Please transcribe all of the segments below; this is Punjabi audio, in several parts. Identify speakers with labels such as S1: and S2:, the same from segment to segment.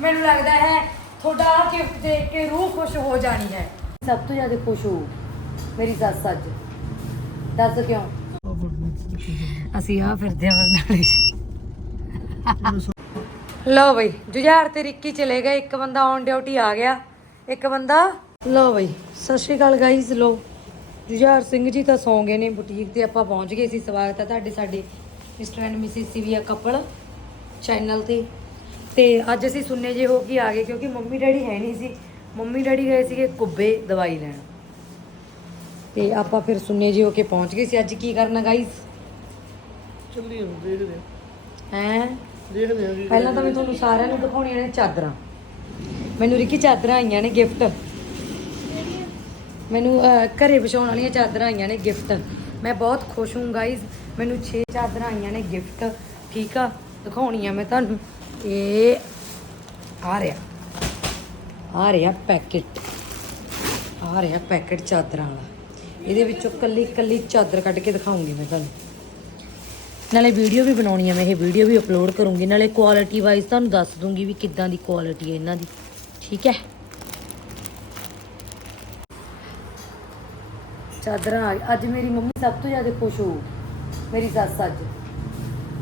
S1: ਮੈਨੂੰ ਲੱਗਦਾ ਹੈ ਤੁਹਾਡਾ ਗਿਫਟ ਦੇਖ ਕੇ ਰੂਹ ਖੁਸ਼ ਹੋ ਜਾਣੀ ਹੈ। ਸਭ ਤੋਂ ਜ਼ਿਆਦਾ ਖੁਸ਼ ਹੋ ਮੇਰੀ ਸੱਸ ਅੱਜ। ਦੱਸ ਕਿਉਂ? ਅਸੀਂ ਆ ਫਿਰਦੇ ਹਾਂ ਬਰਨਾਲੇ ਲਓ ਬਈ ਜੁਝਾਰ ਤੇ ਰਿੱਕੀ ਚਲੇ ਗਏ। ਇੱਕ ਬੰਦਾ ਔਨ ਡਿਊਟੀ ਆ ਗਿਆ। ਇੱਕ ਬੰਦਾ ਲਓ ਬਈ ਸਤਿ ਸ਼੍ਰੀ ਅਕਾਲ ਗਾਈਜ਼ ਲੋ ਜੁਝਾਰ ਸਿੰਘ ਜੀ ਤਾਂ ਸੌਂ ਗਏ ਨੇ ਬੁਟੀਕ ਤੇ ਆਪਾਂ ਪਹੁੰਚ ਗਏ ਸੀ। ਸਵਾਗਤ ਹੈ ਤੁਹਾਡੇ ਸਾਡੇ mister and missus Sivia couple channel ਤੇ। ਤੇ ਅੱਜ ਅਸੀਂ ਸੁਣਨੇ ਜੇ ਹੋ ਕੇ ਆ ਗਏ ਕਿਉਂਕਿ ਮੰਮੀ ਡੈਡੀ ਹੈ ਨਹੀਂ ਸੀ। ਮੰਮੀ ਡੈਡੀ ਗਏ ਸੀਗੇ ਕੁੱਬੇ ਦਵਾਈ ਲੈਣ। ਤੇ ਆਪਾਂ ਫਿਰ ਸੁਣਨੇ ਜੇ ਹੋ ਕੇ ਪਹੁੰਚ ਗਏ ਸੀ। ਅੱਜ ਕੀ ਕਰਨਾ ਗਾਈਜ਼
S2: ਚੱਲੀ ਹੁਣ ਦੇਖਦੇ
S1: ਹੈ।
S2: ਦੇਖਦੇ ਜੀ।
S1: ਪਹਿਲਾਂ ਤਾਂ ਮੈਂ ਤੁਹਾਨੂੰ ਸਾਰਿਆਂ ਨੂੰ ਦਿਖਾਉਣੀਆਂ ਨੇ ਚਾਦਰਾਂ। ਮੈਨੂੰ ਰਿੱਕੀ ਚਾਦਰਾਂ ਆਈਆਂ ਨੇ ਗਿਫਟ ਮੈਨੂੰ ਘਰੇ ਵਿਛਾਉਣ ਵਾਲੀਆਂ ਚਾਦਰਾਂ ਆਈਆਂ ਨੇ ਗਿਫਟ ਮੈਂ ਬਹੁਤ ਖੁਸ਼ ਹਾਂ ਗਾਇਜ਼ ਮੈਨੂੰ 6 ਚਾਦਰਾਂ ਆਈਆਂ ਨੇ ਗਿਫਟ ਠੀਕ ਆ? ਦਿਖਾਉਣੀਆਂ ਮੈਂ ਤੁਹਾਨੂੰ। ਇਹ ਆ ਰਿਹਾ। ਆ ਰਿਹਾ ਪੈਕੇਟ। ਆ ਰਿਹਾ ਪੈਕੇਟ ਚਾਦਰਾਂ ਵਾਲਾ। ਇਹਦੇ ਵਿੱਚੋਂ ਕੱਲੀ ਕੱਲੀ ਚਾਦਰ ਕੱਢ ਕੇ ਦਿਖਾਉਂਗੀ ਮੈਂ ਤੁਹਾਨੂੰ। ਨਾਲੇ ਵੀਡੀਓ ਵੀ ਬਣਾਉਣੀ ਹੈ ਮੈਂ, ਇਹ ਵੀਡੀਓ ਵੀ ਅਪਲੋਡ ਕਰੂੰਗੀ। ਨਾਲੇ ਕੁਆਲਿਟੀ ਵਾਈਜ਼ ਤੁਹਾਨੂੰ ਦੱਸ ਦੂੰਗੀ ਵੀ ਕਿੱਦਾਂ ਦੀ ਕੁਆਲਿਟੀ ਹੈ ਇਹਨਾਂ ਦੀ। ਠੀਕ ਹੈ? ਚਾਦਰਾਂ ਅੱਜ ਮੇਰੀ ਮੰਮੀ ਸਭ ਤੋਂ ਜ਼ਿਆਦਾ ਖੁਸ਼ ਹੋ ਮੇਰੀ ਸੱਸ ਅੱਜ।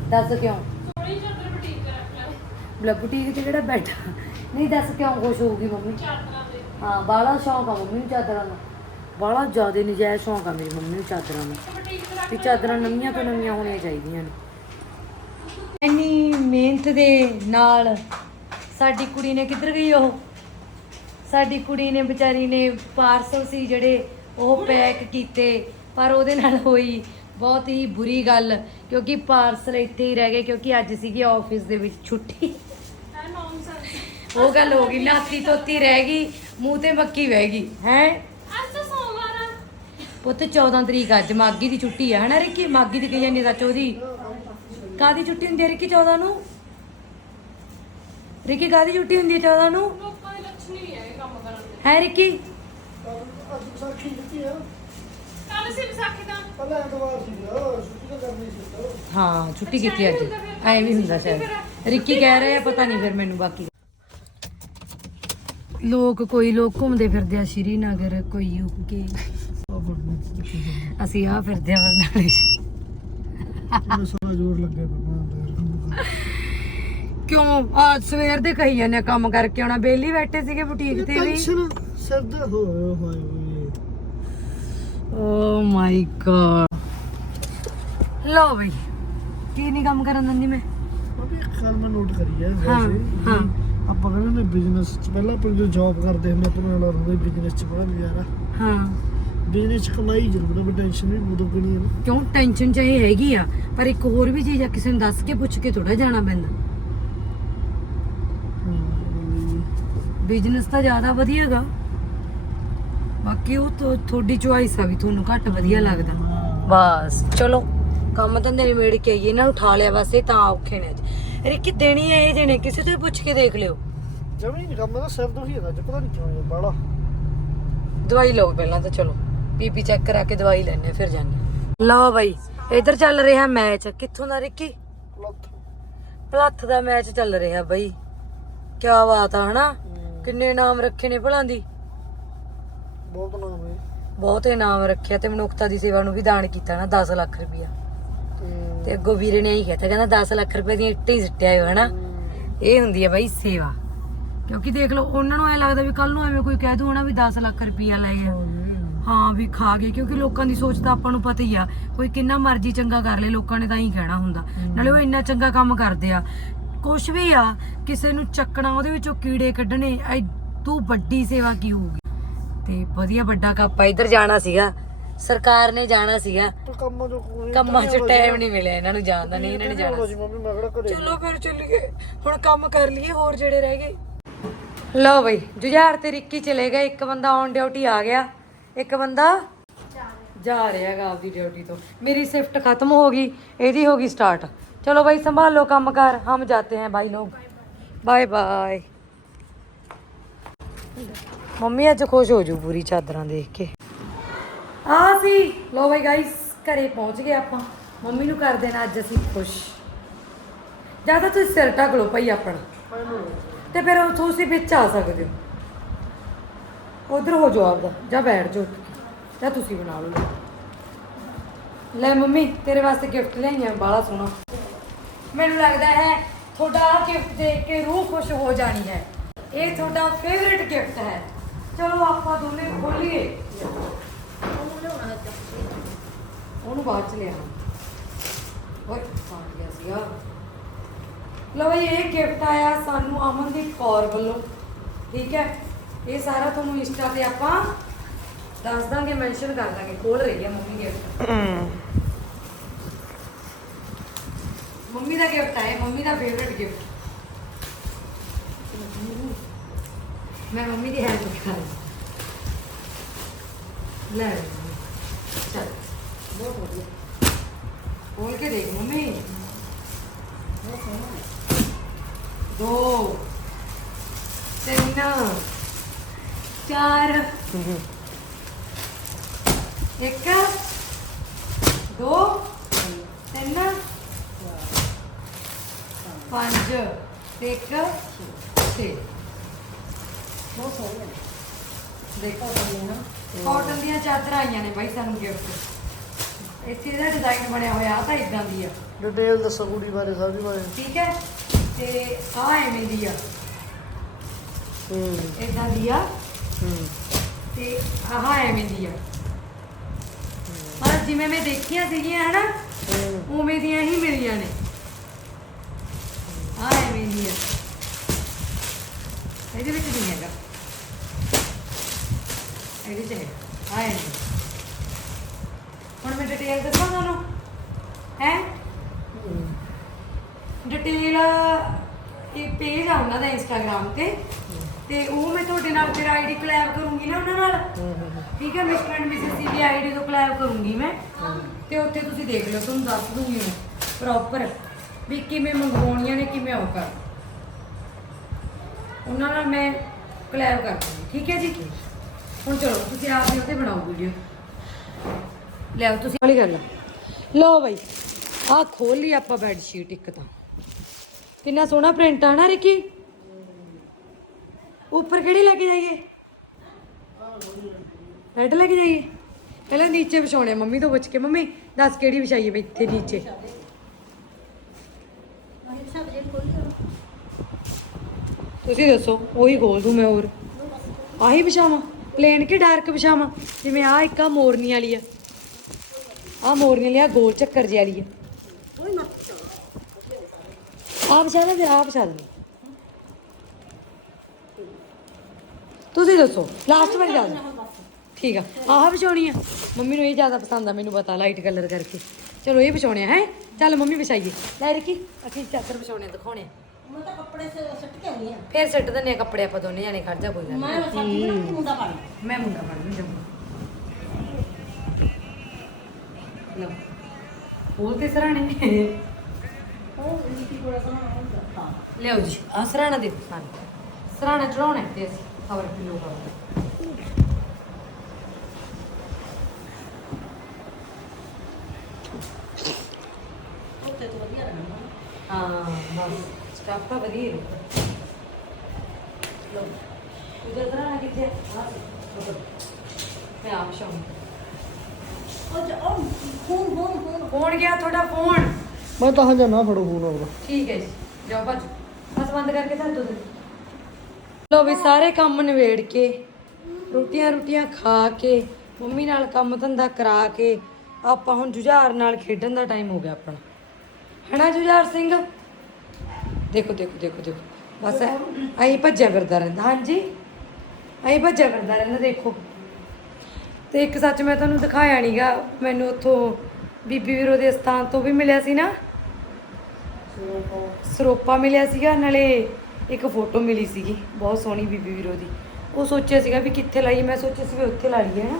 S1: ਦੱਸ ਕਿਉਂ
S3: ਥੋੜੀ ਚਾਦਰ ਬੁਟੀਕ ਤੇ ਰੱਖ ਲੈ
S1: ਬਲਾ ਬੁਟੀਕ ਤੇ ਕਿਹੜਾ ਬੈਠਾ? ਨਹੀਂ ਦੱਸ ਕਿਉਂ ਖੁਸ਼ ਹੋਊਗੀ ਮੰਮੀ? ਹਾਂ ਬਾਲਾ ਸ਼ੌਂਕ ਆ ਮੰਮੀ ਨੂੰ ਚਾਦਰਾਂ ਦਾ। ਬਾਲਾ ਜ਼ਿਆਦਾ ਨਜਾਇਜ਼ ਸ਼ੌਂਕ ਆ ਮੇਰੀ ਮੰਮੀ ਨੂੰ ਚਾਦਰਾਂ ਦਾ।
S3: ਬੁਟੀਕ
S1: ਵੀ ਚਾਦਰਾਂ ਨਵੀਆਂ ਤੋਂ ਨਵੀਆਂ ਹੋਣੀਆਂ ਚਾਹੀਦੀਆਂ ਨੇ। ਇੰਨੀ ਮਿਹਨਤ ਦੇ ਨਾਲ ਸਾਡੀ ਕੁੜੀ ਨੇ ਕਿੱਧਰ ਗਈ ਉਹ? ਸਾਡੀ ਕੁੜੀ ਨੇ ਵਿਚਾਰੀ ਨੇ ਪਾਰਸਲ ਸੀ ਜਿਹੜੇ ਉਹ ਪੈਕ ਕੀਤੇ, ਪਰ ਉਹਦੇ ਨਾਲ ਹੋਈ ਬਹੁਤ ਹੀ ਬੁਰੀ ਗੱਲ, ਕਿਉਂਕਿ ਪਾਰਸਲ ਇੱਥੇ ਹੀ ਰਹਿ ਗਏ, ਕਿਉਂਕਿ ਅੱਜ ਸੀਗੀ ਆਫਿਸ ਦੇ ਵਿੱਚ ਛੁੱਟੀ। ਉਹ ਗੱਲ ਹੋ ਗਈ ਨਾਤੀ ਤੋਤੀ ਰਹਿ ਗਈ ਮੂੰਹ ਤੇ ਮੱਕੀ ਬਹਿ ਗਈ ਹੈ?
S3: ਅੱਜ ਤਾਂ ਸੋਮਵਾਰ ਆ।
S1: ਪੁੱਤ 14 ਤਰੀਕ ਅੱਜ ਮਾਗੀ ਦੀ ਛੁੱਟੀ ਆ ਹਨਾ ਰਿੱਕੀ? ਮਾਗੀ ਦੀ ਕਹੀ ਜਾਂਦੀ ਸੱਚ ਉਹਦੀ। ਕਾਦੀ ਛੁੱਟੀ ਹੁੰਦੀ ਹੈ ਰਿੱਕੀ 14 ਨੂੰ? ਰਿੱਕੀ ਕਾਦੀ ਛੁੱਟੀ ਹੁੰਦੀ ਹੈ 14 ਨੂੰ?
S3: ਲੋਕਾਂ ਦੀ ਲੱਛਣ ਹੀ ਇਹ ਕੰਮ ਕਰਨ ਦੇ
S1: ਹੈ ਰਿੱਕੀ?
S2: ਅੱਜ ਵਿਸਾਖੀ ਦਿੱਤੀ ਆ।
S3: ਕੱਲ ਸੀ ਵਿਸਾਖੀ ਦਾ
S2: ਪਹਿਲਾਂ ਐਤਵਾਰ ਸੀ ਛੁੱਟੀ ਤਾਂ ਕਰਨੀ ਸੀ।
S1: ਹਾਂ ਛੁੱਟੀ ਕੀਤੀ ਅੱਜ। ਐ ਵੀ ਹੁੰਦਾ ਸ਼ਾਇਦ। ਰਿੱਕੀ ਕਹਿ ਰਿਹਾ ਪਤਾ ਨਹੀਂ ਫਿਰ ਮੈਨੂੰ ਬਾਕੀ ਲੋਕ ਕੋਈ ਲੋਕ ਘੁੰਮਦੇ ਫਿਰਦੇ ਆ ਸ਼੍ਰੀਨਗਰ ਕੋਈ ਯੂਕੇ ਅਸੀਂ ਆ ਫਿਰਦੇ ਆ ਬਰਨਾਲੇ।
S2: ਸਾਰਾ ਜ਼ੋਰ ਪਿਆ
S1: ਕਿਉਂ? ਆ ਸਵੇਰ ਦੇ ਕਹੀ ਜਾਂਦੇ ਆ ਕੰਮ ਕਰਕੇ ਆਉਣਾ। ਬੇਲੀ ਬੈਠੇ ਸੀਗੇ ਬੁਟੀਕ ਤੇ ਵੀ।
S2: ਟੈਨਸ਼ਨ ਸਿਰ ਦਾ ਹੋਏ ਹੋਏ ਹੋਏ
S1: ਓ ਮਾਈ ਗॉड ਲਓ ਬਈ ਕੀ ਨਹੀਂ ਕੰਮ ਕਰਨ ਦਿੰਦੀ ਮੈਂ?
S2: ਇੱਕ ਗੱਲ ਮੈਂ ਨੋਟ ਕਰੀ ਹੈ
S1: ਹਾਂ, ਹਾਂ।
S2: ਆਪਾਂ ਕਹਿੰਦੇ ਨੇ ਬਿਜ਼ਨਸ ਚ ਪਹਿਲਾਂ ਆਪਾਂ ਜਦੋਂ ਜੌਬ ਕਰਦੇ ਹੁੰਦੇ ਆਪਾਂ ਨੂੰ ਲੱਗਦਾ ਹੁੰਦਾ ਬਿਜ਼ਨਸ ਚ ਬੜਾ ਨਜ਼ਾਰਾ।
S1: ਹਾਂ।
S2: ਬਿਜ਼ਨਸ ਚ ਕਮਾਈ ਜ਼ਰੂਰ ਹੈ ਬਟ ਟੈਨਸ਼ਨ ਵੀ ਉਦੋਂ ਕੋਈ ਹੈ
S1: ਕਿਉਂ? ਟੈਨਸ਼ਨ ਚ ਇਹ ਹੈਗੀ ਆ ਪਰ ਇੱਕ ਹੋਰ ਵੀ ਚੀਜ਼ ਆ ਕਿਸੇ ਨੂੰ ਦੱਸ ਕੇ ਪੁੱਛ ਕੇ ਥੋੜਾ ਜਾਣਾ ਪੈਂਦਾ। ਬਿਜ਼ਨਸ ਤਾਂ ਜ਼ਿਆਦਾ ਵਧੀਆਗਾ ਬਾਕੀ ਉਹ ਤਾਂ ਤੁਹਾਡੀ ਚੁਆਇਸ ਆ ਵੀ ਤੁਹਾਨੂੰ ਘੱਟ ਵਧੀਆ ਲੱਗਦਾ। ਬਸ ਚਲੋ। ਕੰਮ ਧੰਦੇ ਨੇ ਮੇੜ ਕੇ ਆਈਏ ਇਹਨਾਂ ਨੂੰ ਉਠਾ ਲਿਆ ਇਹ ਤਾਂ ਔਖੇ ਨੇ ਅੱਜ। ਰਿੱਕੀ ਦੇਣੀ ਹੈ ਇਹ ਦੇਣੇ ਕਿਸੇ ਤੋਂ ਵੀ ਪੁੱਛ ਕੇ ਦੇਖ ਲਿਓ।
S2: ਜਮੀ ਨਹੀਂ ਕੰਮ ਦਾ ਸਿਰ ਦੁਖੀ ਹੈ ਅੱਜ ਪਤਾ ਨਹੀਂ ਕਿਉਂ ਇਹ ਬੜਾ
S1: ਦਵਾਈ ਲਓ ਪਹਿਲਾਂ ਤਾਂ ਚਲੋ। ਬੀਪੀ ਚੈੱਕ ਕਰਾ ਕੇ ਦਵਾਈ ਲੈਣੇ ਫਿਰ ਜਾਂਦੇ ਲਓ ਬਾਈ ਇੱਧਰ ਚੱਲ ਰਿਹਾ ਮੈਚ। ਕਿੱਥੋਂ ਦਾ ਰਿੱਕੀ?
S2: ਲੱਥ
S1: ਪਲੱਥ ਦਾ ਮੈਚ ਚੱਲ ਰਿਹਾ ਬਾਈ। ਕੀ ਬਾਤ ਆ ਹਨਾ? ਕਿੰਨੇ ਨਾਮ ਰੱਖੇ ਨੇ ਭਲਾਂ ਦੀ।
S2: ਬਹੁਤ ਨਾਮ ਹੈ
S1: ਬਹੁਤ ਇਨਾਮ ਰੱਖਿਆ ਤੇ ਮਨੁੱਖਤਾ ਦੀ ਸੇਵਾ ਨੂੰ ਵੀ ਦਾਨ ਕੀਤਾ ਨਾ 10 ਲੱਖ ਰੁਪਇਆ।
S2: ਤੇ
S1: ਅੱਗੋਂ ਵੀਰੇ ਨੇ ਇਹੀ ਕਹਿਤਾ, ਕਹਿੰਦਾ 10 ਲੱਖ ਰੁਪਏ ਦੀਆਂ ਇੱਟਾਂ ਹੀ ਸਿੱਟਿਆ ਹੋ ਹਨਾ। ਇਹ ਹੁੰਦੀ ਹੈ ਬਾਈ ਸੇਵਾ। ਕਿਉਂਕਿ ਦੇਖ ਲਓ, ਉਹਨਾਂ ਨੂੰ ਐ ਲੱਗਦਾ ਵੀ ਕੱਲ ਨੂੰ ਐਵੇਂ ਕੋਈ ਕਹਿ ਦੂ ਹਨਾ ਵੀ 10 ਲੱਖ ਰੁਪਇਆ ਲੈ ਗਿਆ। ਹਾਂ, ਵੀ ਖਾ ਗਏ, ਕਿਉਂਕਿ ਲੋਕਾਂ ਦੀ ਸੋਚ ਤਾਂ ਆਪਾਂ ਨੂੰ ਪਤਾ ਹੀ ਆ, ਕੋਈ ਕਿੰਨਾ ਮਰਜ਼ੀ ਚੰਗਾ ਕਰ ਲੇ, ਲੋਕਾਂ ਨੇ ਤਾਂ ਹੀ ਕਹਿਣਾ ਹੁੰਦਾ। ਨਾਲੇ ਉਹ ਇੰਨਾ ਚੰਗਾ ਕੰਮ ਕਰਦੇ ਆ। ਕੁਛ ਵੀ ਆ, ਕਿਸੇ ਨੂੰ ਚੱਕਣਾ, ਉਹਦੇ ਵਿੱਚੋਂ ਕੀੜੇ ਕੱਢਣੇ, ਐ ਤੂੰ ਵੱਡੀ ਸੇਵਾ ਕੀ ਹੋਊਗੀ? ਤੇ ਵਧੀਆ ਵੱਡਾ ਕੱਪ ਆ, ਇੱਧਰ ਜਾਣਾ ਸੀਗਾ। ਸਰਕਾਰ ਨੇ ਜਾਣਾ ਸੀਗਾ।
S2: ਕੰਮਾਂ
S1: 'ਚ ਟਾਈਮ ਨਹੀਂ ਮਿਲਿਆ ਇਹਨਾਂ ਨੂੰ ਜਾਣ ਨਹੀਂ ਇਹਨਾਂ ਨੇ ਜਾਣਾ ਚਲੋ ਫਿਰ ਚੱਲੀਏ ਹੁਣ ਕੰਮ ਕਰ ਲਈਏ ਹੋਰ ਜਿਹੜੇ ਰਹਿ ਗਏ। ਲਓ ਬਈ ਜੁਝਾਰ ਤੇ ਰਿੱਕੀ ਚਲੇ ਗਏ ਇੱਕ ਬੰਦਾ ਔਨ ਡਿਊਟੀ ਆ ਗਿਆ ਇੱਕ ਬੰਦਾ ਜਾ ਰਿਹਾ ਹੈਗਾ ਆਪਦੀ ਡਿਊਟੀ ਤੋਂ। ਮੇਰੀ ਸ਼ਿਫਟ ਖਤਮ ਹੋ ਗਈ ਇਹਦੀ ਹੋ ਗਈ ਸਟਾਰਟ ਚਲੋ ਬਈ ਸੰਭਾਲੋ ਕੰਮ ਕਰ ਹਮ ਜਾਤੇ ਹੈ ਭਾਈ ਲੋਗ। ਬਾਏ ਬਾਏ ਮੰਮੀ ਅੱਜ ਖੁਸ਼ ਹੋ ਜੂ ਪੂਰੀ ਚਾਦਰਾਂ ਦੇਖ ਕੇ। ਲੋ ਬਾਈ ਗਾਇਸ ਘਰੇ ਪਹੁੰਚ ਗਏ ਆਪਾਂ। ਮੰਮੀ ਨੂੰ ਕਰ ਦੇਣਾ ਅੱਜ ਅਸੀਂ ਖੁਸ਼। ਜਾਂ ਤਾਂ ਤੁਸੀਂ ਸਿਰ ਢੱਕ ਲਓ ਭਾਈ ਆਪਣਾ। ਤੇ ਫਿਰ ਉਹ ਤੁਸੀਂ ਵਿੱਚ ਆ ਸਕਦੇ ਹੋ। ਉਧਰ ਹੋ ਜਾਓ ਆਪਦਾ, ਜਾਂ ਬੈਠ ਜਾਓ ਜਾਂ ਤੁਸੀਂ ਬਣਾ ਲਓ। ਲੈ ਮੰਮੀ, ਤੇਰੇ ਵਾਸਤੇ ਗਿਫਟ ਲਿਆਈਆਂ ਬਾਲਾ ਸੋਹਣਾ। ਮੈਨੂੰ ਲੱਗਦਾ ਹੈ ਤੁਹਾਡਾ ਗਿਫਟ ਦੇਖ ਕੇ ਰੂਹ ਖੁਸ਼ ਹੋ ਜਾਣੀ ਹੈ। ਇਹ ਤੁਹਾਡਾ ਫੇਵਰਿਟ ਗਿਫਟ ਹੈ। ਚਲੋ ਆਪਾਂ ਦੋਨੇ ਖੋਲੀਏ। ਉਹਨੂੰ ਬਾਅਦ ਚ ਲਿਆ ਓਏ ਆ ਗਿਆ ਸੀਗਾ। ਲਓ ਬਈ, ਇਹ ਗਿਫਟ ਆਇਆ ਸਾਨੂੰ ਅਮਨਦੀਪ ਕੌਰ ਵੱਲੋਂ। ਠੀਕ ਹੈ? ਇਹ ਸਾਰਾ ਤੁਹਾਨੂੰ ਇੰਸਟਾ ਤੇ ਆਪਾਂ ਦੱਸ ਦਾਂਗੇ ਮੈਂਸ਼ਨ ਕਰ ਦਾਂਗੇ। ਖੋਲ ਰਹੀ ਹੈ ਮੰਮੀ ਗਿਫਟ ਮੰਮੀ ਦਾ ਗਿਫਟ ਆਇਆ, ਮੰਮੀ ਦਾ ਫੇਵਰਿਟ ਗਿਫਟ ਮੈਂ ਮੰਮੀ ਦੀ ਹੈਲਪ ਕਰ ਲੈ ਮੰਮੀ। ਚੱਲ ਬਹੁਤ ਵਧੀਆ ਦੇਖ ਮੰਮੀ। ਦੋ ਤਿੰਨ ਚਾਰ। ਇੱਕ ਦੋ ਤਿੰਨ ਪੰਜ ਤੇ ਇੱਕ ਛੇ। ਬਹੁਤ ਸੋਹਣੇ ਦੇਖੋ। ਨਾ। ਕਾਟਨ ਦੀਆਂ ਚਾਦਰਾਂ ਆਈਆਂ ਨੇ ਬਾਈ ਸਾਨੂੰ ਗਿਫਟ ਇੱਥੇ ਇਹਦਾ ਡਿਜ਼ਾਈਨ ਬਣਿਆ ਹੋਇਆ ਆ ਤਾਂ ਇਦਾਂ ਦੀ ਆ।
S2: ਡਿਟੇਲ ਦੱਸੋ ਕੁੜੀ ਬਾਰੇ ਸਭ ਦੀ ਬਾਰੇ।
S1: ਠੀਕ ਹੈ? ਤੇ ਆ ਐਵੇਂ ਦੀ ਆ।
S2: ਹੂੰ।
S1: ਇਦਾਂ ਦੀ ਆ।
S2: ਹੂੰ।
S1: ਤੇ ਆਹ ਐਵੇਂ ਦੀ ਆ। ਪਰ ਜਿਵੇਂ ਮੈਂ ਦੇਖੀਆਂ ਸੀਗੀਆਂ ਹਨਾ ਉਵੇਂ ਦੀਆਂ ਹੀ ਮਿਲੀਆਂ ਨੇ। ਆ ਐਵੇਂ ਦੀ ਆ। ਇਹਦੇ ਵਿੱਚ ਨਹੀਂ ਹੈਗਾ। ਇਹਦੇ ਚ ਹੈ ਆ ਐਵੇਂ ਡਿਟੇਲ ਦੱਸਾਂ ਤੁਹਾਨੂੰ? ਹੈ? ਡਿਟੇਲ ਇਹ ਪੇਜ ਆ ਉਹਨਾਂ ਦਾ ਇੰਸਟਾਗ੍ਰam ਤੇ। ਤੇ ਉਹ ਮੈਂ ਤੁਹਾਡੇ ਨਾਲ ਫਿਰ ਆਈਡੀ ਕੋਲੈਬ ਕਰੂੰਗੀ ਨਾ ਉਹਨਾਂ ਨਾਲ। ਠੀਕ ਹੈ ਮਿਸਟਰ ਐਂਡ ਮਿਸਿਸ ਦੀ ਆਈਡੀ ਤੋਂ ਕੋਲੈਬ ਕਰੂੰਗੀ ਮੈਂ। ਤੇ ਉੱਥੇ ਤੁਸੀਂ ਦੇਖ ਲਿਓ ਤੁਹਾਨੂੰ ਦੱਸ ਦੂੰਗੀ ਮੈਂ ਪ੍ਰੋਪਰ ਵੀ ਕਿਵੇਂ ਮੰਗਵਾਉਣੀਆਂ ਨੇ ਕਿਵੇਂ ਉਹ ਕਰ ਉਹਨਾਂ ਨਾਲ ਮੈਂ ਕੋਲੈਬ ਕਰ ਦੂੰਗੀ ਠੀਕ ਹੈ ਜੀ? ਹੁਣ ਚਲੋ ਤੁਸੀਂ ਆਪ ਹੀ ਉਹਤੇ ਬਣਾਓ ਵੀਡੀਓ ਲਿਆਓ ਤੁਸੀਂ। ਵਾਲੀ ਕਰ ਲਓ ਲਓ ਬਾਈ, ਆਹ ਖੋਲ ਲਈ ਆਪਾਂ ਬੈੱਡ ਸ਼ੀਟ ਇੱਕ ਤਾਂ। ਕਿੰਨਾ ਸੋਹਣਾ ਪ੍ਰਿੰਟ ਆ ਨਾ ਰਿਕੀ। ਉੱਪਰ ਕਿਹੜੀ ਲੈ ਕੇ ਜਾਈਏ? ਰੈਡ ਲੈ ਕੇ ਜਾਈਏ। ਪਹਿਲਾਂ ਨੀਚੇ ਵਿਛਾਉਣੇ ਮੰਮੀ ਤੋਂ ਪੁੱਛ ਕੇ। ਮੰਮੀ, ਦੱਸ ਕਿਹੜੀ ਵਿਛਾਈਏ ਬਈ ਇੱਥੇ ਨੀਚੇ? ਤੁਸੀਂ ਦੱਸੋ, ਉਹੀ ਖੋਲ ਦੂੰ ਮੈਂ ਹੋਰ। ਆਹੀ ਵਿਛਾਵਾਂ ਪਲੇਨ ਕਿ ਡਾਰਕ ਵਿਛਾਵਾਂ? ਜਿਵੇਂ ਆ ਇੱਕ ਆ ਮੋਰਨੀ ਵਾਲੀ ਆ। ਆ ਮੋਰਨੀ ਵਾਲੀ ਆ ਗੋਲ ਚੱਕਰ ਜਿਹੀ ਵਾਲੀ ਆ। ਆਪ ਫਿਰ ਆਪ ਲੈ। ਤੁਸੀਂ ਦੱਸੋ ਲਾਸਟ ਵਾਲੀ ਦੱਸ। ਠੀਕ ਆ ਆਹ ਵਿਛਾਉਣੀ ਆ। ਮੰਮੀ ਨੂੰ ਇਹ ਜ਼ਿਆਦਾ ਪਸੰਦ ਆ ਮੈਨੂੰ ਪਤਾ ਲਾਈਟ ਕਲਰ ਕਰਕੇ। ਚਲੋ ਇਹ ਵਿਛਾਉਣੇ ਆ ਹੈ? ਚੱਲ ਮੰਮੀ ਵਿਛਾਈਏ ਲੈ ਰਕੀ ਅਸੀਂ ਚਾਦਰ ਵਿਛਾਉਣੇ ਦਿਖਾਉਣੇ।
S4: ਮੈਂ ਤਾਂ ਕੱਪੜੇ ਸੁੱਟ ਕੇ ਆਉਂਦੀ ਆ।
S1: ਫੇਰ ਸਿੱਟ ਦਿੰਨੇ ਕੱਪੜੇ ਆਪਾਂ ਦੋਨੇ ਜਾਣੇ ਖੜ ਜਾ ਕੋਈ ਗੱਲ
S4: ਮੈਂ ਮੁੰਡਾ
S1: ਨੀ। ਮੈਂ ਮੁੰਡਾ ਪੜਨ ਜਾਊਂਗਾ ਲਓ। ਫੂਲ ਤੇ ਸਰਾਣੇ।
S4: ਉਹ ਲਿਖੀ ਕੋਲ ਸਣਾ ਹਾਂ
S1: ਲਿਆਓ ਜੀ। ਆ ਸਰਾਣਾ ਦੇ ਸਾਨੂੰ ਸਰਾਣਾ ਚੜਾਉਣਾ ਤੇ ਅਸੀਂ ਖਬਰ ਕਿਲੋ ਕਰ
S4: ਉਹ ਤੇ ਵਧੀਆ ਰਹਿਣਾ।
S1: ਹਾਂ ਬਸ। ਸਟਾਫ ਤਾਂ ਵਧੀਆ ਹੀ ਰਹੂਗਾ ਲਓ। ਉਧਰ ਸਰਾਣਾ ਕਿੱਥੇ ਆ? ਉਧਰ। ਮੈਂ ਆਪ ਸ਼ਾਮ
S4: ਉਹ ਜ- ਉਹ ਫੋਨ ਫੋਨ ਫੋਨ।
S1: ਫੋਨ ਗਿਆ ਤੁਹਾਡਾ ਫੋਨ।
S2: ਮੈਂ ਤਾਂ ਹਾਂ ਨਾ ਫੜੋ ਫੋਨ ਆਪਦਾ
S1: ਠੀਕ ਹੈ ਜੀ। ਜਾਓ ਭੱਜ। ਬਸ ਬੰਦ ਕਰਕੇ ਧਰ ਦੋ ਲੋ ਵੀ ਸਾਰੇ ਕੰਮ ਨਿਬੇੜ ਕੇ ਰੋਟੀਆਂ ਰੋਟੀਆਂ ਖਾ ਕੇ ਮੰਮੀ ਨਾਲ ਕੰਮ ਧੰਦਾ ਕਰਾ ਕੇ ਆਪਾਂ ਹੁਣ ਜੁਝਾਰ ਨਾਲ ਖੇਡਣ ਦਾ ਟਾਈਮ ਹੋ ਗਿਆ ਆਪਣਾ। ਹੈਨਾ ਜੁਝਾਰ ਸਿੰਘ? ਦੇਖੋ ਦੇਖੋ ਦੇਖੋ ਦੇਖੋ। ਬਸ ਐਂ। ਭੱਜਿਆ ਫਿਰਦਾ ਰਹਿੰਦਾ। ਹਾਂਜੀ? ਐਂ ਭੱਜਿਆ ਫਿਰਦਾ ਰਹਿੰਦਾ ਦੇਖੋ। ਤੇ ਇੱਕ ਸੱਚ ਮੈਂ ਤੁਹਾਨੂੰ ਦਿਖਾਇਆ ਨਹੀਂਗਾ ਮੈਨੂੰ ਉੱਥੋਂ ਬੀਬੀ ਵੀਰੋ ਦੇ ਸਥਾਨ ਤੋਂ ਵੀ ਮਿਲਿਆ ਸੀ ਨਾ। ਸਰੋਪਾ। ਮਿਲਿਆ ਸੀਗਾ ਨਾਲੇ ਇੱਕ ਫੋਟੋ ਮਿਲੀ ਸੀਗੀ ਬਹੁਤ ਸੋਹਣੀ ਬੀਬੀ ਵੀਰੋ ਦੀ। ਉਹ ਸੋਚਿਆ ਸੀਗਾ ਵੀ ਕਿੱਥੇ ਲਾਈਏ ਮੈਂ ਸੋਚਿਆ ਸੀ ਵੀ ਉੱਥੇ ਲਾ ਲਈਏ ਨਾ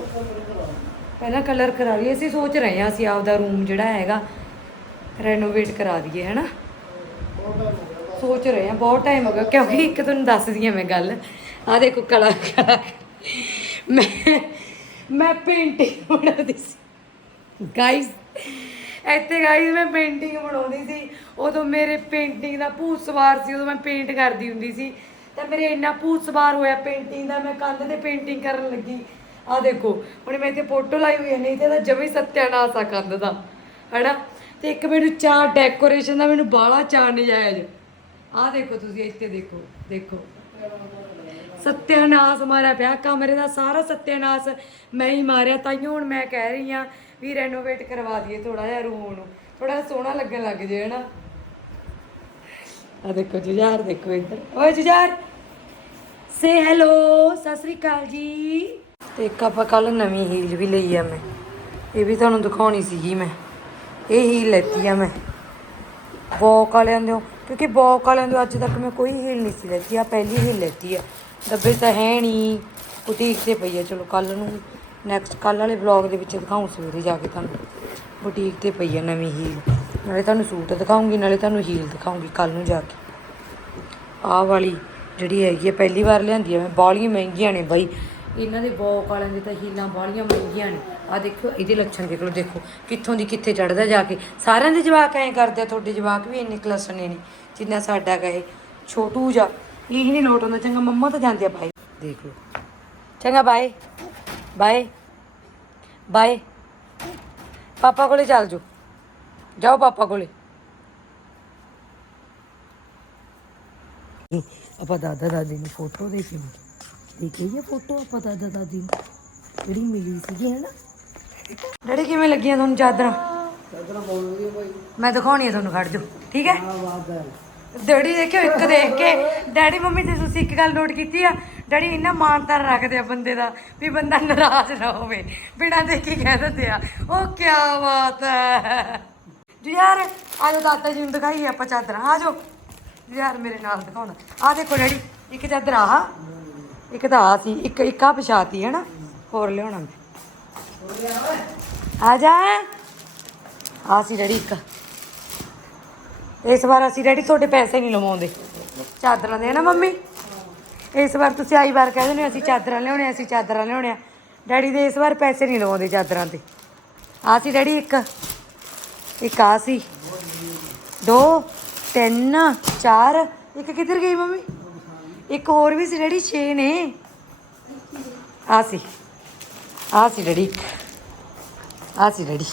S1: ਪਹਿਲਾਂ ਕਲਰ ਕਰਾ ਲਈਏ ਅਸੀਂ ਸੋਚ ਰਹੇ ਹਾਂ ਅਸੀਂ ਆਪਦਾ ਰੂਮ ਜਿਹੜਾ ਹੈਗਾ ਰੈਨੋਵੇਟ ਕਰਾ ਦਈਏ ਹੈਨਾ। ਸੋਚ ਰਹੇ ਹਾਂ ਬਹੁਤ ਟਾਈਮ ਹੋ ਗਿਆ ਕਿਉਂਕਿ ਇੱਕ ਤੁਹਾਨੂੰ ਦੱਸਦੀ ਹਾਂ ਮੈਂ ਗੱਲ। ਆ ਦੇਖੋ ਕਲਾ। ਮੈਂ ਮੈਂ ਪੇਂਟਿੰਗ ਬਣਾਉਂਦੀ ਸੀ। ਗਾਇਸ ਇੱਥੇ ਗਾਇਸ ਮੈਂ ਪੇਂਟਿੰਗ ਬਣਾਉਂਦੀ ਸੀ। ਉਦੋਂ ਮੇਰੇ ਪੇਂਟਿੰਗ ਦਾ ਭੂਤ ਸਵਾਰ ਸੀ, ਉਦੋਂ ਮੈਂ ਪੇਂਟ ਕਰਦੀ ਹੁੰਦੀ ਸੀ। ਤਾਂ ਮੇਰੇ ਇੰਨਾ ਭੂਤ ਸਵਾਰ ਹੋਇਆ ਪੇਂਟਿੰਗ ਦਾ, ਮੈਂ ਕੰਧ ਤੇ ਪੇਂਟਿੰਗ ਕਰਨ ਲੱਗੀ। ਆ ਦੇਖੋ, ਹੁਣ ਮੈਂ ਇੱਥੇ ਫੋਟੋ ਲਾਈ ਹੋਈ ਹੈ ਨਹੀਂ ਤੇ ਇਹਦਾ ਜਮੀ ਸੱਤਿਆਨਾਸ਼ ਆ ਕੰਧ ਦਾ, ਹਨਾ? ਤੇ ਇੱਕ ਮੈਨੂੰ ਚਾਹ ਡੈਕੋਰੇਸ਼ਨ ਦਾ ਮੈਨੂੰ ਬਾਹਲਾ ਚਾਹ ਨਜਾਇਜ਼ ਆ ਦੇਖੋ ਤੁਸੀਂ ਇੱਥੇ ਦੇਖੋ ਦੇਖੋ। ਸਤਿਆਨਾਸ ਮਾਰਿਆ ਪਿਆ, ਕਮਰੇ ਦਾ ਸਾਰਾ ਸਤਿਆਨਾਸ ਮੈਂ ਹੀ ਮਾਰਿਆ ਤਾਈਓ ਹੁਣ ਮੈਂ ਕਹਿ ਰਹੀ ਆ ਵੀ ਰੈਨੋਵੇਟ ਕਰਵਾ ਦਈਏ ਥੋੜਾ ਜਿਹਾ ਰੂਮ ਨੂੰ। ਥੋੜਾ ਸੋਹਣਾ ਲੱਗਣ ਲੱਗ ਜੇ, ਹਨਾ? ਆ ਦੇਖੋ ਜੁਝਾਰ, ਦੇਖੋ ਇੱਧਰ। ਓਏ ਜੁਝਾਰ! ਸੇ ਹੈਲੋ ਸਤਿ ਸ੍ਰੀ ਅਕਾਲ ਜੀ। ਤੇ ਇੱਕ ਆਪਾਂ ਕੱਲ ਨਵੀਂ ਹੀਲ ਵੀ ਲਈ ਆ ਮੈਂ। ਇਹ ਵੀ ਤੁਹਾਨੂੰ ਦਿਖਾਉਣੀ ਸੀਗੀ ਮੈਂ। ਇਹ ਹੀਲ ਲੈਤੀ ਆ ਮੈਂ। ਬੌਕ ਵਾਲਿਆਂ ਦੇ ਕਿਉਂਕਿ ਬੌਕ ਵਾਲਿਆਂ ਦੇ ਅੱਜ ਤੱਕ ਮੈਂ ਕੋਈ ਹੀਲ ਨਹੀਂ ਸੀ ਲੈਤੀ ਆ ਪਹਿਲੀ ਹੀਲ ਲੈਤੀ ਆ। ਡੱਬੇ ਤਾਂ ਹੈ ਨਹੀਂ ਬੁਟੀਕ ਤੇ ਪਈ ਆ, ਚਲੋ ਕੱਲ ਨੂੰ ਨੈਕਸਟ ਕੱਲ ਵਾਲੇ ਵਲੌਗ ਦੇ ਵਿੱਚ ਦਿਖਾਉਂ ਸਵੇਰੇ ਜਾ ਕੇ ਤੁਹਾਨੂੰ। ਬੁਟੀਕ ਤੇ ਪਈ ਆ ਨਵੀਂ ਹੀਲ ਨਾਲੇ ਤੁਹਾਨੂੰ ਸੂਟ ਦਿਖਾਉਂਗੀ ਨਾਲੇ ਤੁਹਾਨੂੰ ਹੀਲ ਦਿਖਾਉਂਗੀ ਕੱਲ ਨੂੰ ਜਾ ਕੇ। ਆਹ ਵਾਲੀ ਜਿਹੜੀ ਹੈਗੀ ਹੈ ਪਹਿਲੀ ਵਾਰ ਲਿਆਂਦੀ ਹੈ ਮੈਂ ਬਾਲੀਆਂ ਮਹਿੰਗੀਆਂ ਨੇ ਬਾਈ। ਇਹਨਾਂ ਦੇ ਬੌਕ ਵਾਲਿਆਂ ਦੇ ਤਾਂ ਹੀਲਾਂ ਬਾਲੀਆਂ ਮਹਿੰਗੀਆਂ ਨੇ। ਆ ਦੇਖੋ, ਇਹਦੇ ਲੱਛਣ ਦੇਖ ਲਓ, ਦੇਖੋ ਕਿੱਥੋਂ ਦੀ ਕਿੱਥੇ ਚੜਦਾ ਜਾ ਕੇ। ਸਾਰਿਆਂ ਦੇ ਜਵਾਕ ਐਂ ਕਰਦੇ ਆ, ਤੁਹਾਡੇ ਜਵਾਕ ਵੀ ਇੰਨੇ ਕਲਸਣੇ ਨੇ ਜਿੰਨਾ ਸਾਡਾ ਕਹੇ ਛੋਟੂ ਜਾ ਇਹ ਨਹੀਂ ਲੋਟ ਹੁੰਦਾ ਚੰਗਾ ਮੰਮਾ ਤਾਂ ਜਾਂਦੇ ਆ ਬਾਈ ਦੇਖ ਲਓ। ਚੰਗਾ ਬਾਏ ਬਾਏ ਬਾਏ ਪਾਪਾ ਕੋਲੇ ਚੱਲ ਜਾਓ। ਜਾਓ ਪਾਪਾ ਕੋਲੇ। ਆਪਾਂ ਦਾਦਾ ਦਾਦੀ ਨੂੰ ਫੋਟੋ ਦੇਖੀ ਦੇਖੀ ਇਹ ਫੋਟੋ ਆਪਾਂ ਦਾਦਾ ਦਾਦੀ ਨੂੰ। ਜਿਹੜੀ ਮਿਲੀ ਸੀਗੀ ਹੈ ਨਾ? ਡੈਡੀ ਕਿਵੇਂ ਲੱਗੀਆਂ ਤੁਹਾਨੂੰ ਚਾਦਰਾਂ? ਚਾਦਰਾਂ ਬਹੁਤ ਵਧੀਆ ਭਾਈ। ਮੈਂ ਦਿਖਾਉਣੀ ਆ ਤੁਹਾਨੂੰ ਖੜ ਜਾਓ। ਠੀਕ ਹੈ? ਡੈਡੀ ਦੇਖਿਓ, ਇੱਕ ਦੇਖ ਕੇ। ਡੈਡੀ ਮੰਮੀ ਤੇ ਤੁਸੀਂ ਇੱਕ ਗੱਲ ਨੋਟ ਕੀਤੀ ਆ? ਡੈਡੀ ਇੰਨਾ ਮਾਨਤਾਰ ਰੱਖਦੇ ਆ ਬੰਦੇ ਦਾ ਵੀ ਬੰਦਾ ਨਾਰਾਜ਼ ਨਾ ਹੋਵੇ। ਬਿਨਾਂ ਦੇਖੀ ਕਹਿ ਦਿੰਦੇ ਆ, ਉਹ ਕੀ ਬਾਤ ਹੈ? ਜੀ ਯਾਰ ਆਜੋ ਦਾਦਾ ਜੀ ਨੂੰ ਦਿਖਾਈਏ ਆਪਾਂ ਚਾਦਰਾਂ। ਆਜੋ ਯਾਰ, ਮੇਰੇ ਨਾਲ ਦਿਖਾਉਣਾ ਆ ਦੇਖੋ ਡੈਡੀ, ਇੱਕ ਚਾਦਰ ਆਹ ਇੱਕ ਤਾਂ ਆ ਸੀ, ਇੱਕ ਇੱਕ ਆ ਪਛਾਤੀ ਹੈ ਨਾ ਹੋਰ ਲਿਆਉਣਾ ਮੈਂ। ਆ ਜਾ। ਆ ਸੀ ਡੈਡੀ ਇੱਕ। ਇਸ ਵਾਰ ਅਸੀਂ ਡੈਡੀ ਤੁਹਾਡੇ ਪੈਸੇ ਨਹੀਂ ਲਵਾਉਂਦੇ। ਚਾਦਰਾਂ ਦੇ ਨਾ ਮੰਮੀ? ਇਸ ਵਾਰ ਤੁਸੀਂ ਆਈ ਵਾਰ ਕਹਿ ਦਿੰਦੇ ਅਸੀਂ ਚਾਦਰਾਂ ਲਿਆਉਣੇ ਅਸੀਂ ਚਾਦਰਾਂ ਲਿਆਉਣੇ ਆ। ਡੈਡੀ ਦੇ ਇਸ ਵਾਰ ਪੈਸੇ ਨਹੀਂ ਲਵਾਉਂਦੇ ਚਾਦਰਾਂ ਤੇ ਆ ਸੀ ਡੈਡੀ ਇੱਕ। ਇੱਕ ਆ ਸੀ। ਦੋ, ਤਿੰਨ, ਚਾਰ। ਇੱਕ ਕਿੱਧਰ ਗਈ ਮੰਮੀ? ਇੱਕ ਹੋਰ ਵੀ ਸੀ ਡੈਡੀ 6 ਨੇ। ਆ ਸੀ। ਆ ਸੀ ਡੈਡੀ ਇੱਕ। ਆ ਸੀ ਡੈਡੀ।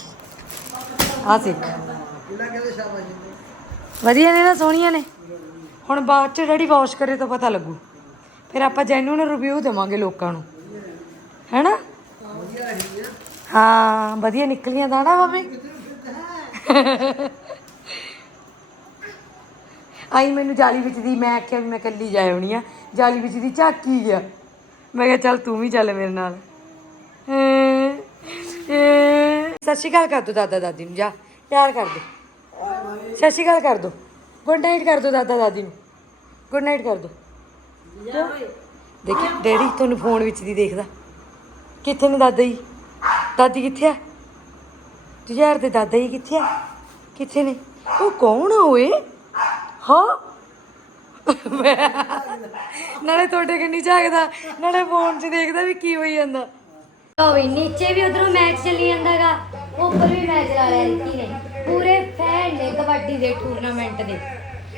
S1: ਆ ਸੀ ਇੱਕ। ਵਧੀਆ ਨੇ ਨਾ, ਸੋਹਣੀਆਂ ਨੇ? ਹੁਣ ਬਾਅਦ ਚ ਡੈਡੀ ਵਾਸ਼ ਕਰੇ ਤਾਂ ਪਤਾ ਲੱਗੂ। ਫਿਰ ਆਪਾਂ ਜੈਨੂਨ ਰਿਵਿਊ ਦੇਵਾਂਗੇ ਲੋਕਾਂ ਨੂੰ। ਹੈਨਾ? ਹਾਂ, ਵਧੀਆ ਨਿਕਲੀਆਂ ਤਾਂ ਨਾ ਮੰਮੀ ਆਈ ਮੈਨੂੰ ਜਾਲੀ ਵਿੱਚ ਦੀ, ਮੈਂ ਆਖਿਆ ਵੀ ਮੈਂ ਕੱਲੀ ਜਾ ਆਉਣੀ ਆ। ਜਾਲੀ ਵਿੱਚ ਦੀ ਝਾਕੀ ਗਿਆ। ਮੈਂ ਕਿਹਾ, ਚੱਲ ਤੂੰ ਵੀ ਚੱਲ ਮੇਰੇ ਨਾਲ। ਸਤਿ ਸ਼੍ਰੀ ਅਕਾਲ ਕਰ ਦੋ ਦਾਦਾ ਦਾਦੀ ਨੂੰ, ਜਾ। ਪਿਆਰ ਕਰ ਦੋ ਸਤਿ ਸ਼੍ਰੀ ਅਕਾਲ ਕਰ ਦੋ। ਗੁੱਡ ਨਾਈਟ ਕਰ ਦੋ ਦਾਦਾ ਦਾਦੀ ਨੂੰ। ਗੁੱਡ ਨਾਈਟ ਕਰ ਦੋ। ਦੇਖੀ ਡੈਡੀ ਤੁਹਾਨੂੰ ਫੋਨ ਵਿੱਚ ਦੀ ਦੇਖਦਾ। ਕਿੱਥੇ ਨੇ ਦਾਦਾ ਜੀ? ਦਾਦੀ ਕਿੱਥੇ ਆ? ਤੁਝਾਰ ਦੇ ਦਾਦਾ ਜੀ ਕਿੱਥੇ ਆ? ਕਿੱਥੇ ਨੇ? ਉਹ ਕੌਣ ਆ ਓਏ ਹਾਂ? ਨਾਲੇ ਤੁਹਾਡੇ ਕੰਨੀ ਝਾਕਦਾ ਨਾਲੇ ਫੋਨ 'ਚ ਦੇਖਦਾ ਵੀ ਕੀ ਹੋਈ ਜਾਂਦਾ।
S5: ਲਓ ਨੀਚੇ ਵੀ ਉਧਰੋਂ ਮੈਚ ਚੱਲੀ ਜਾਂਦਾਗਾ। ਉੱਪਰ ਵੀ ਮੈਚ ਲਾ ਲਿਆ ਰਿੱਕੀ ਨੇ। ਨੇ ਕਬੱਡੀ ਦੇ ਟੂਰਨਾਮੈਂਟ ਦੇ।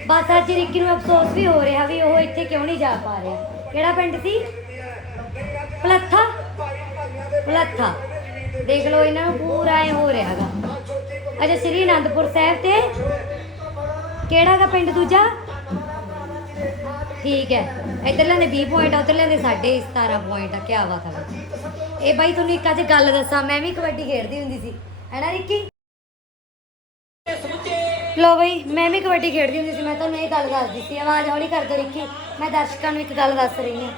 S5: ਬਸ ਅੱਜ ਰਿੱਕੀ ਨੂੰ ਅਫਸੋਸ ਵੀ ਹੋ ਰਿਹਾ ਵੀ ਉਹ ਇੱਥੇ ਕਿਉਂ ਨਹੀਂ ਜਾ ਪਾ ਰਿਹਾ। ਕਿਹੜਾ ਪਿੰਡ ਸੀ? ਪਲੱਥਾ? ਪਲੱਥਾ। ਦੇਖ ਲਓ ਇਹਨਾਂ ਨੂੰ ਪੂਰਾ ਐ ਹੋ ਰਿਹਾਗਾ ਅਜੇ ਸ੍ਰੀ ਅਨੰਦਪੁਰ ਸਾਹਿਬ ਤੇ ਕਿਹੜਾਗਾ ਪਿੰਡ ਦੂਜਾ? ਠੀਕ ਹੈ। ਇਧਰਲੇ ਦੇ 20 ਪੁਆਇੰਟ ਉਧਰਲੇ ਦੇ ਸਾਡੇ 17 ਪੁਆਇੰਟ ਆ ਕੀ ਬਾਤ ਹੈ ਇਹ ਬਾਈ, ਤੁਹਾਨੂੰ ਇੱਕ ਅੱਜ ਗੱਲ ਦੱਸਾਂ, ਮੈਂ ਵੀ ਕਬੱਡੀ ਖੇਡਦੀ ਹੁੰਦੀ ਸੀ। ਹੈਨਾ ਰਿੱਕੀ? ਲੋ ਬਈ, ਮੈਂ ਵੀ ਕਬੱਡੀ ਖੇਡਦੀ ਹੁੰਦੀ ਸੀ, ਮੈਂ ਤੁਹਾਨੂੰ ਇਹ ਗੱਲ ਦੱਸਦੀ ਸੀ, ਆਵਾਜ਼ ਹੌਲੀ ਕਰ ਦਿਓ ਰਿੱਕੀ ਮੈਂ ਦਰਸ਼ਕਾਂ ਨੂੰ ਇੱਕ ਗੱਲ ਦੱਸ ਰਹੀ ਹਾਂ।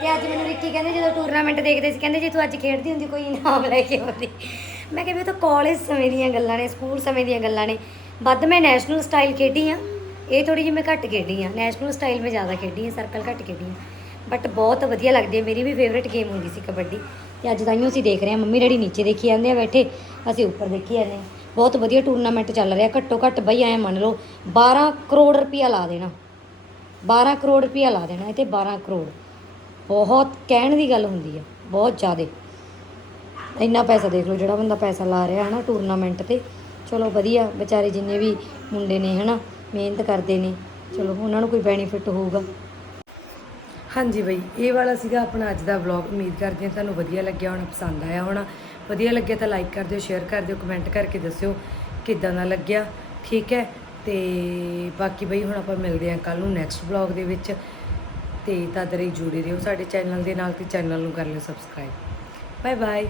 S5: ਤੇ ਅੱਜ ਮੈਨੂੰ ਰਿੱਕੀ ਕਹਿੰਦੇ, ਜਦੋਂ ਟੂਰਨਾਮੈਂਟ ਦੇਖਦੇ ਸੀ, ਕਹਿੰਦੇ, ਜੇ ਤੂੰ ਅੱਜ ਖੇਡਦੀ ਹੁੰਦੀ, ਕੋਈ ਇਨਾਮ ਲੈ ਕੇ ਆਉਂਦੀ। ਮੈਂ ਕਿਹਾ ਵੀ ਉਹ ਤਾਂ ਕਾਲਜ ਸਮੇਂ ਦੀਆਂ ਗੱਲਾਂ ਨੇ ਸਕੂਲ ਸਮੇਂ ਦੀਆਂ ਗੱਲਾਂ ਨੇ। ਵੱਧ ਮੈਂ ਨੈਸ਼ਨਲ ਸਟਾਈਲ ਖੇਡੀ ਆ ਇਹ ਥੋੜੀ ਜਿਹੀ ਮੈਂ ਘੱਟ ਖੇਡੀ ਆ ਨੈਸ਼ਨਲ ਸਟਾਈਲ ਮੈਂ ਜ਼ਿਆਦਾ ਖੇਡੀ ਆ ਸਰਕਲ ਘੱਟ ਖੇਡੀ ਆ ਬਟ ਬਹੁਤ ਵਧੀਆ ਲੱਗਦੀ ਹੈ, ਮੇਰੀ ਵੀ ਫੇਵਰੇਟ ਗੇਮ ਹੁੰਦੀ ਸੀ ਕਬੱਡੀ। ਤੇ ਅੱਜ ਤਾਈਓ ਅਸੀਂ ਦੇਖ ਰਹੇ ਹਾਂ, ਮੰਮੀ ਡੈਡੀ ਨੀਚੇ ਦੇਖੀ ਜਾਂਦੇ ਆ ਬੈਠੇ, ਅਸੀਂ ਉੱਪਰ ਦੇਖੀ ਜਾਂਦੇ ਹਾਂ। ਬਹੁਤ ਵਧੀਆ ਟੂਰਨਾਮੈਂਟ ਚੱਲ ਰਿਹਾ, ਘੱਟੋ ਘੱਟ ਬਈ ਐ ਮੰਨ ਲਓ 12 ਕਰੋੜ ਰੁਪਇਆ ਲਾ ਦੇਣਾ। 12 ਕਰੋੜ ਰੁਪਇਆ ਲਾ ਦੇਣਾ, ਇਹ ਤੇ 12 ਕਰੋੜ। ਬਹੁਤ ਕਹਿਣ ਦੀ ਗੱਲ ਹੁੰਦੀ ਆ, ਬਹੁਤ ਜ਼ਿਆਦੇ। ਇੰਨਾ ਪੈਸਾ ਦੇਖ ਲਓ ਜਿਹੜਾ ਬੰਦਾ ਪੈਸਾ ਲਾ ਰਿਹਾ ਹੈ ਨਾ ਟੂਰਨਾਮੈਂਟ ਤੇ। ਚਲੋ ਵਧੀਆ, ਵਿਚਾਰੇ ਜਿੰਨੇ ਵੀ ਮੁੰਡੇ ਨੇ ਹਨਾ, ਮਿਹਨਤ ਕਰਦੇ ਨੇ, ਚਲੋ ਉਹਨਾਂ ਨੂੰ ਕੋਈ ਬੈਨੀਫਿਟ ਹੋਊਗਾ।
S1: ਹਾਂਜੀ ਬਈ, ਇਹ ਵਾਲਾ ਸੀਗਾ ਆਪਣਾ ਅੱਜ ਦਾ ਵਲੌਗ ਉਮੀਦ ਕਰਦੇ ਹਾਂ ਤੁਹਾਨੂੰ ਵਧੀਆ ਲੱਗਿਆ ਹੋਣਾ, ਪਸੰਦ ਆਇਆ ਹੋਣਾ। ਵਧੀਆ ਲੱਗਿਆ ਤਾਂ ਲਾਈਕ ਕਰ ਦਿਓ ਸ਼ੇਅਰ ਕਰ ਦਿਓ ਕਮੈਂਟ ਕਰਕੇ ਦੱਸਿਓ ਕਿੱਦਾਂ ਦਾ ਲੱਗਿਆ। ਠੀਕ ਹੈ, ਤੇ ਬਾਕੀ ਬਈ ਹੁਣ ਆਪਾਂ ਮਿਲਦੇ ਹਾਂ ਕੱਲ ਨੂੰ ਨੈਕਸਟ ਵਲੌਗ ਦੇ ਵਿੱਚ। ਤੇ ਤਦ ਲਈ ਜੁੜੇ ਰਹੋ ਸਾਡੇ ਚੈਨਲ ਦੇ ਨਾਲ ਤੇ ਚੈਨਲ ਨੂੰ ਕਰ ਲਿਓ ਸਬਸਕ੍ਰਾਈਬ ਬਾਏ ਬਾਏ